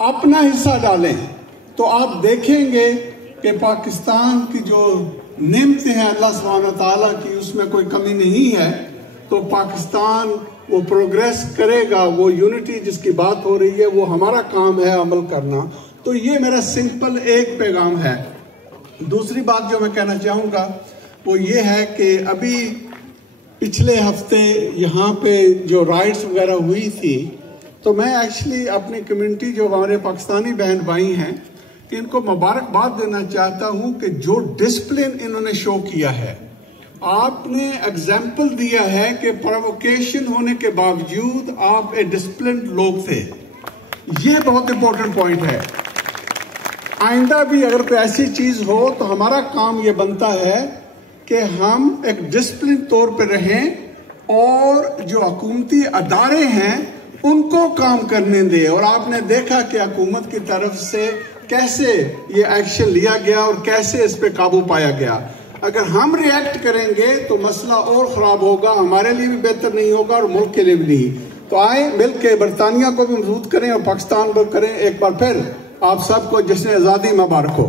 اپنا حصہ ڈالیں تو آپ دیکھیں گے کہ پاکستان کی جو نعمتیں ہیں اللہ سبحانہ و تعالیٰ کی، اس میں کوئی کمی نہیں ہے. تو پاکستان وہ پروگریس کرے گا. وہ یونٹی جس کی بات ہو رہی ہے وہ ہمارا کام ہے عمل کرنا. تو یہ میرا سمپل ایک پیغام ہے. دوسری بات جو میں کہنا چاہوں گا وہ یہ ہے کہ ابھی پچھلے ہفتے یہاں پہ جو رائٹس وغیرہ ہوئی تھی، تو میں ایکچولی اپنی کمیونٹی جو ہمارے پاکستانی بہن بھائی ہیں ان کو مبارکباد دینا چاہتا ہوں کہ جو ڈسپلن انہوں نے شو کیا ہے. آپ نے ایگزامپل دیا ہے کہ پرووکیشن ہونے کے باوجود آپ ایک ڈسپلنڈ لوگ تھے. یہ بہت امپورٹنٹ پوائنٹ ہے. آئندہ بھی اگر کوئی ایسی چیز ہو تو ہمارا کام یہ بنتا ہے کہ ہم ایک ڈسپلن طور پہ رہیں اور جو حکومتی ادارے ہیں ان کو کام کرنے دیں. اور آپ نے دیکھا کہ حکومت کی طرف سے کیسے یہ ایکشن لیا گیا اور کیسے اس پہ قابو پایا گیا. اگر ہم ری ایکٹ کریں گے تو مسئلہ اور خراب ہوگا، ہمارے لیے بھی بہتر نہیں ہوگا اور ملک کے لیے بھی نہیں. تو آئیں مل کے برطانیہ کو بھی مضبوط کریں اور پاکستان کو کریں. ایک بار پھر آپ سب کو جشن آزادی مبارک ہو.